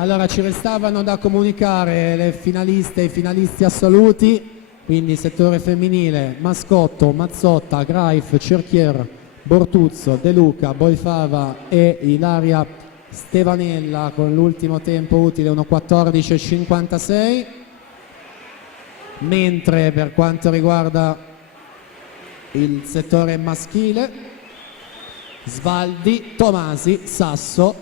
Allora, ci restavano da comunicare le finaliste e i finalisti assoluti, quindi settore femminile: Mascotto, Mazzotta, Graif, Cerchier, Bortuzzo, De Luca, Boifava e Ilaria Stevanella, con l'ultimo tempo utile 1:14:56. Mentre per quanto riguarda il settore maschile, Svaldi, Tomasi, Sasso,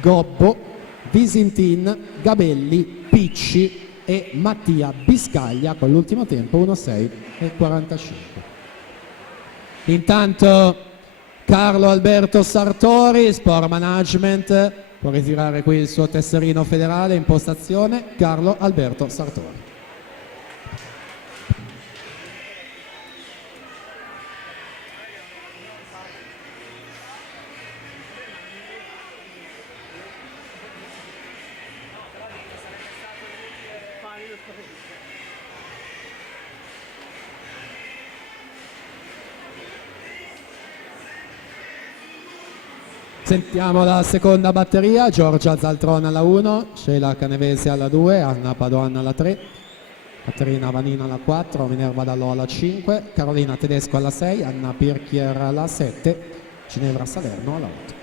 Gobbo, Visintin, Gabelli, Picci e Mattia Biscaglia, con l'ultimo tempo 1:6:45. Intanto Carlo Alberto Sartori, Sport Management, può ritirare qui il suo tesserino federale, impostazione Carlo Alberto Sartori. Sentiamo la seconda batteria: Giorgia Zaltrona alla 1, Sheila Canevesi alla 2, Anna Padoan alla 3, Caterina Vanino alla 4, Minerva Dallò alla 5, Carolina Tedesco alla 6, Anna Pirchier alla 7, Ginevra Salerno alla 8.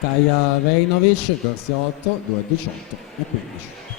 Taja Vejnovic, corsia 8, 2:18:15.